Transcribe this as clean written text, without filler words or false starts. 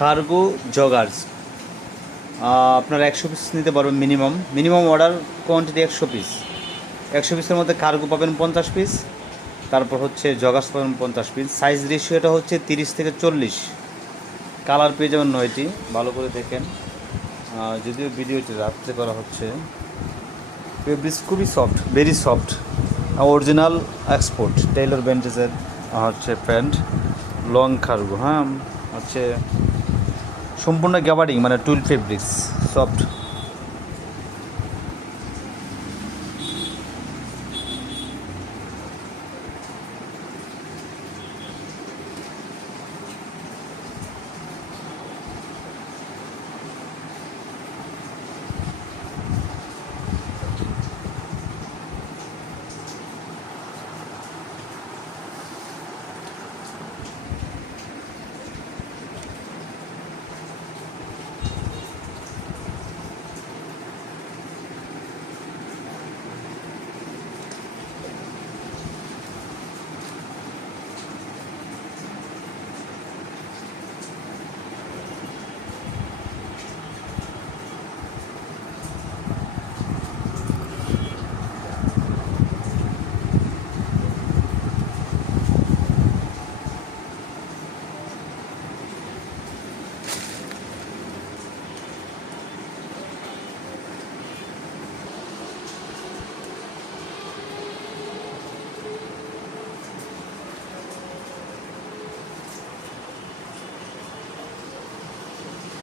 Cargo joggers আপনারা 100 piece নিতে পারবেন মিনিমাম অর্ডার কোয়ান্টিটি 100 পিস। 100 পিসের মধ্যে কার্গো পাবেন 50 পিস, তারপর হচ্ছে জগার্স পাবেন 50 পিস। সাইজ রেশিওটা হচ্ছে 30 থেকে 40। কালার পেয়ে যাবেন 9টি, ভালো করে দেখেন। যদিও ভিডিওটি রাত্রে করা হচ্ছে। ফেব্রিক্স খুবই সফট, very soft, original export tailor ব্যান্ডেজের হচ্ছে প্যান্ট, লং কার্গো। হচ্ছে সম্পূর্ণ গ্যাবার্ডিং, মানে টুল ফেব্রিক্স, সফট।